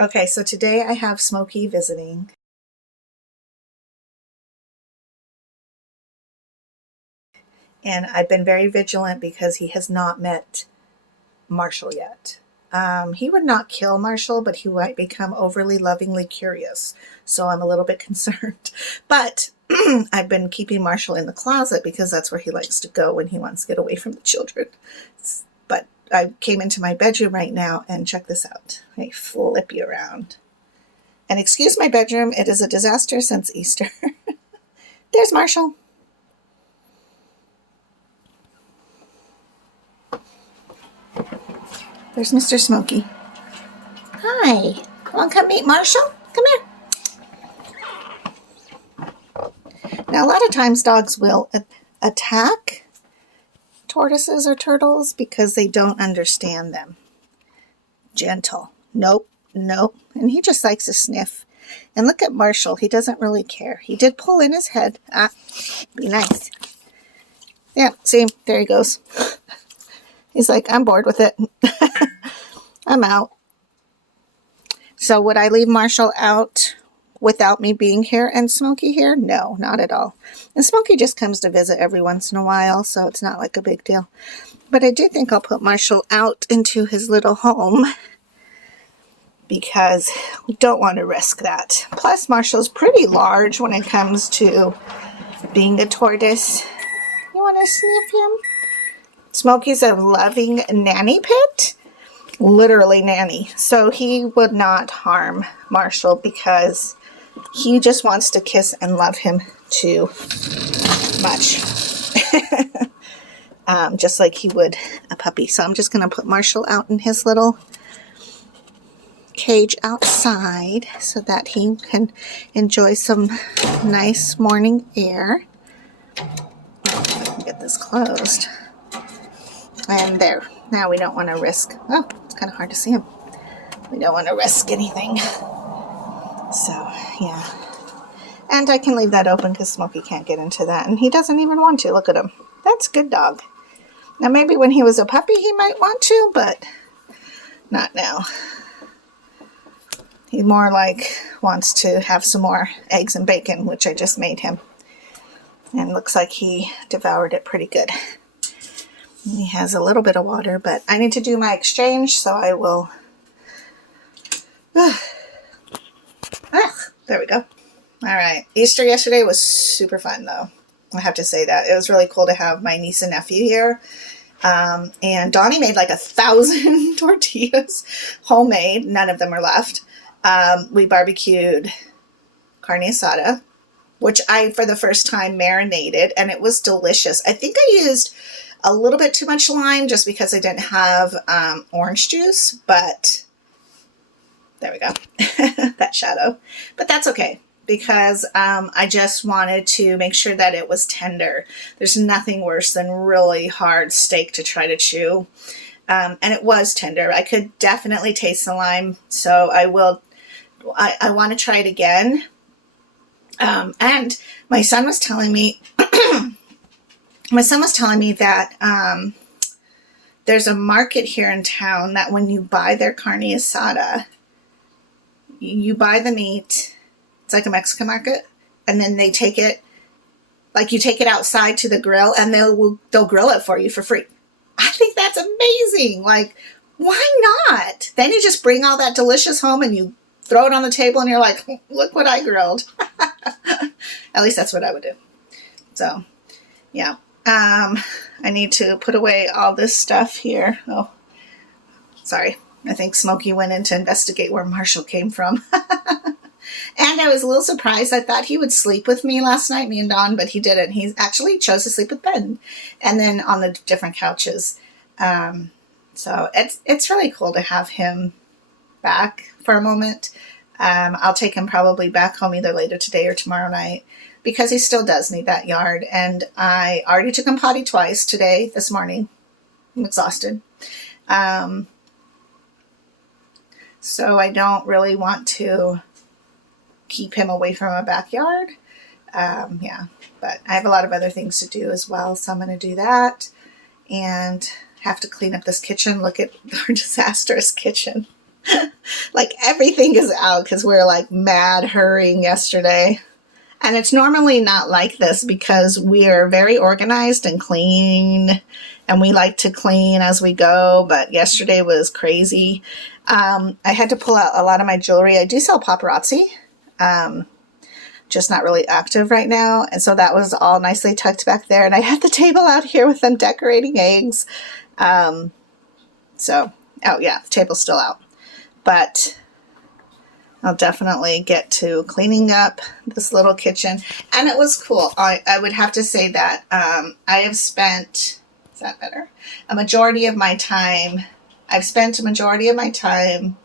Okay, so today I have Smokey visiting. And I've been very vigilant because he has not met Marshall yet. He would not kill Marshall, but he might become overly lovingly curious. So I'm a little bit concerned. But I've been keeping Marshall in the closet because that's where he likes to go when he wants to get away from the children. But I came into my bedroom right now and check this out. I flip you around. And excuse my bedroom, it is a disaster since Easter. There's Marshall. There's Mr. Smokey. Hi. Want to come meet Marshall? Come here. Now, a lot of times dogs will attack tortoises or turtles because they don't understand them. Gentle. Nope, nope. And he just likes to sniff. And look at Marshall. He doesn't really care. He did pull in his head. Be nice. Yeah, see, there he goes. He's like, I'm bored with it. I'm out. So would I leave Marshall out without me being here and Smokey here? No, not at all. And Smokey just comes to visit every once in a while, so it's not like a big deal. But I do think I'll put Marshall out into his little home because we don't want to risk that. Plus, Marshall's pretty large when it comes to being a tortoise. You want to sniff him? Smokey's a loving nanny pet. Literally nanny. So he would not harm Marshall because he just wants to kiss and love him too much. Just like he would a puppy. So I'm just going to put Marshall out in his little cage outside so that he can enjoy some nice morning air. If I can get this closed. And there. Now we don't want to risk. Oh, it's kind of hard to see him. We don't want to risk anything. So, yeah. And I can leave that open because Smokey can't get into that. And he doesn't even want to. Look at him. That's a good dog. Now, maybe when he was a puppy, he might want to, but not now. He more like wants to have some more eggs and bacon, which I just made him. And looks like he devoured it pretty good. He has a little bit of water, but I need to do my exchange, so I will... there we go. All right. Easter yesterday was super fun, though. I have to say that. It was really cool to have my niece and nephew here. And Donnie made like 1,000 tortillas, homemade. None of them are left. We barbecued carne asada, which I, for the first time, marinated, and it was delicious. I think I used a little bit too much lime just because I didn't have orange juice, but there we go. That shadow. But that's okay because I just wanted to make sure that it was tender. There's nothing worse than really hard steak to try to chew. And it was tender. I could definitely taste the lime, so I want to try it again. And my son was telling me that there's a market here in town that when you buy their carne asada, you buy the meat. It's like a Mexican market, and then they take it, like you take it outside to the grill, and they'll grill it for you for free. I think that's amazing. Like, why not? Then you just bring all that delicious home and you throw it on the table, and you're like, look what I grilled. At least that's what I would do. So, yeah. I need to put away all this stuff here. Oh, sorry. I think Smokey went in to investigate where Marshall came from. And I was a little surprised. I thought he would sleep with me last night, me and Dawn, but he didn't. He actually chose to sleep with Ben and then on the different couches. So it's really cool to have him back for a moment. I'll take him probably back home either later today or tomorrow night because he still does need that yard. And I already took him potty twice this morning. I'm exhausted. So I don't really want to keep him away from a backyard. Yeah, but I have a lot of other things to do as well. So I'm going to do that and have to clean up this kitchen. Look at our disastrous kitchen. Like everything is out because we're like mad hurrying yesterday. And it's normally not like this because we are very organized and clean, and we like to clean as we go. But yesterday was crazy. I had to pull out a lot of my jewelry. I do sell paparazzi, just not really active right now. And so that was all nicely tucked back there. And I had the table out here with them decorating eggs. So, oh yeah, the table's still out. But I'll definitely get to cleaning up this little kitchen. And it was cool. I would have to say that I have spent, is that better? I've spent a majority of my time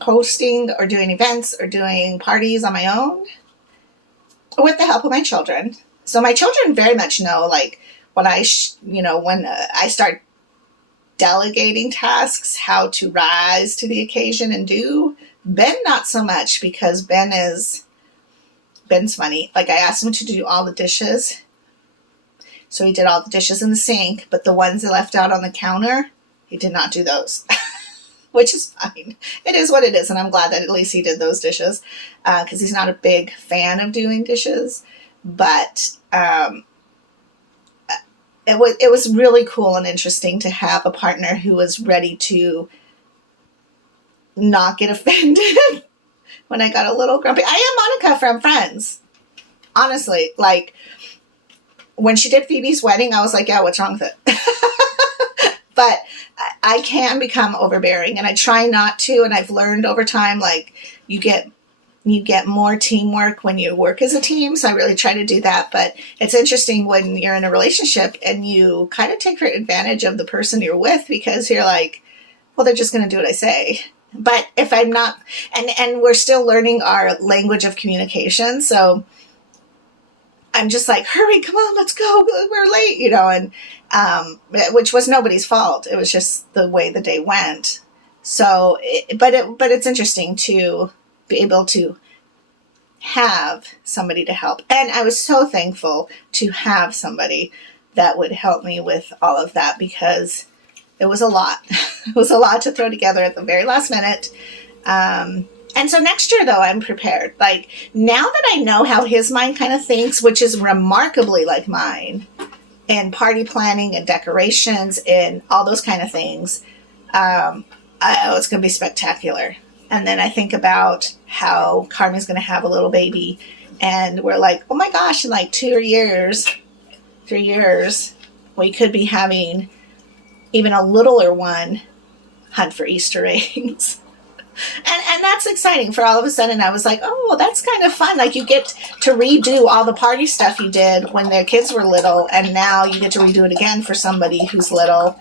hosting or doing events or doing parties on my own with the help of my children. So my children very much know, like, when I start delegating tasks, how to rise to the occasion and do. Ben, not so much, because Ben's funny. Like, I asked him to do all the dishes. So he did all the dishes in the sink, but the ones that left out on the counter, he did not do those. Which is fine. It is what it is, and I'm glad that at least he did those dishes, because he's not a big fan of doing dishes. But it was really cool and interesting to have a partner who was ready to not get offended when I got a little grumpy. I am Monica from Friends. Honestly, like, when she did Phoebe's wedding, I was like, yeah, what's wrong with it? But I can become overbearing, and I try not to, and I've learned over time, like, you get more teamwork when you work as a team, so I really try to do that. But it's interesting when you're in a relationship and you kind of take advantage of the person you're with, because you're like, well, they're just going to do what I say. But if I'm not, and we're still learning our language of communication, so I'm just like, hurry, come on, let's go, we're late, and which was nobody's fault. It was just the way the day went. So, but it's interesting to be able to have somebody to help. And I was so thankful to have somebody that would help me with all of that, because it was a lot. It was a lot to throw together at the very last minute. And so next year, though, I'm prepared. Like, now that I know how his mind kind of thinks, which is remarkably like mine, in party planning and decorations and all those kind of things, it's going to be spectacular. And then I think about how Carmen's going to have a little baby, and we're like, oh my gosh, in like 3 years, we could be having even a littler one hunt for Easter eggs. And that's exciting. For all of a sudden, I was like, oh, that's kind of fun. Like, you get to redo all the party stuff you did when their kids were little, and now you get to redo it again for somebody who's little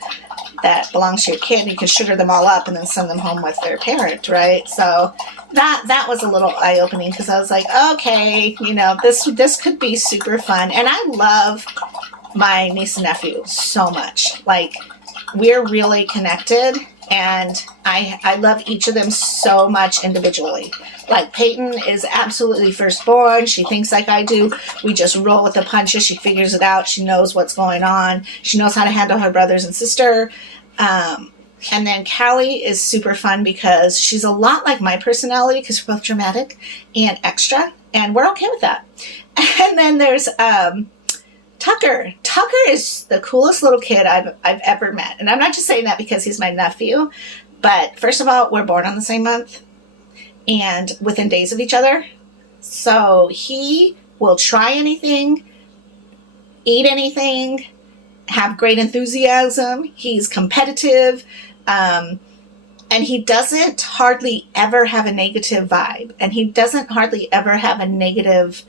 that belongs to your kid. You can sugar them all up and then send them home with their parent, right? So that was a little eye-opening, because I was like, okay, this could be super fun. And I love my niece and nephew so much. Like, we're really connected, and I love each of them so much individually. Like, Peyton is absolutely firstborn. She thinks like I do. We just roll with the punches. She figures it out. She knows what's going on. She knows how to handle her brothers and sister. And then Callie is super fun because she's a lot like my personality, because we're both dramatic and extra, and we're okay with that. And then there's Tucker. Tucker is the coolest little kid I've ever met. And I'm not just saying that because he's my nephew, but first of all, we're born on the same month and within days of each other. So he will try anything, eat anything, have great enthusiasm. He's competitive. And he doesn't hardly ever have a negative vibe. And he doesn't hardly ever have a negative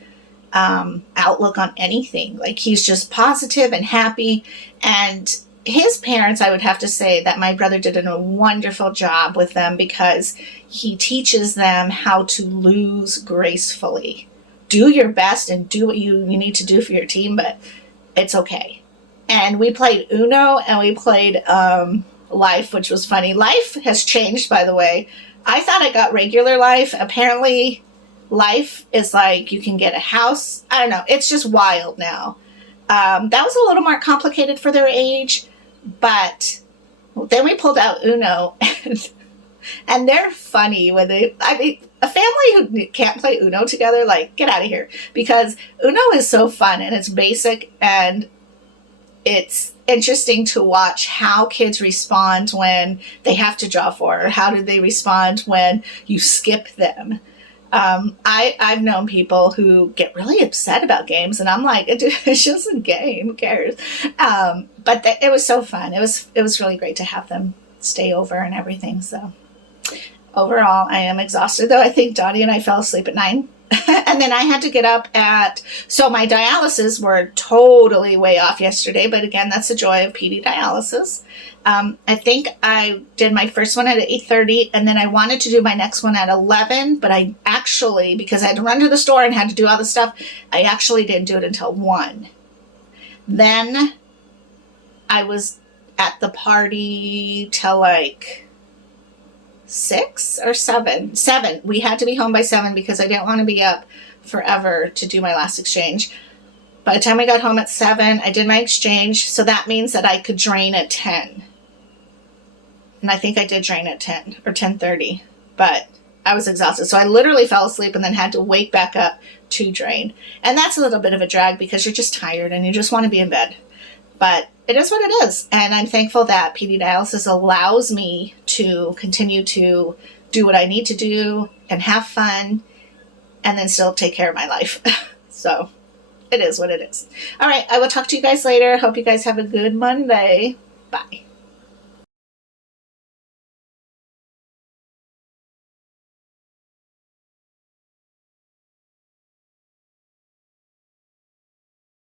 outlook on anything. Like, he's just positive and happy. And his parents, I would have to say that my brother did a wonderful job with them, because he teaches them how to lose gracefully. Do your best and do what you need to do for your team, but it's okay. And we played Uno, and we played Life, which was funny. Life has changed, by the way. I thought I got regular Life. Apparently, Life is like, you can get a house. I don't know. It's just wild now. That was a little more complicated for their age, but Then we pulled out Uno, and they're funny when I mean, a family who can't play Uno together, like, get out of here. Because Uno is so fun, and it's basic, and it's interesting to watch how kids respond when they have to draw four, or how do they respond when you skip them. I've known people who get really upset about games, and I'm like, it's just a game. Who cares? But it was so fun. It was really great to have them stay over and everything. So overall, I am exhausted. Though I think Dottie and I fell asleep at 9. And then I had to get up so my dialysis were totally way off yesterday, but again, that's the joy of PD dialysis. I think I did my first one at 8:30, and then I wanted to do my next one at 11, but I actually, because I had to run to the store and had to do all the stuff, I actually didn't do it until 1. Then I was at the party till like 6 or 7. 7. We had to be home by 7 because I didn't want to be up forever to do my last exchange. By the time I got home at 7, I did my exchange, so that means that I could drain at 10. And I think I did drain at 10 or 10:30, but I was exhausted. So I literally fell asleep and then had to wake back up to drain. And that's a little bit of a drag because you're just tired and you just want to be in bed. But it is what it is. And I'm thankful that PD dialysis allows me to continue to do what I need to do and have fun and then still take care of my life. So it is what it is. All right. I will talk to you guys later. Hope you guys have a good Monday. Bye.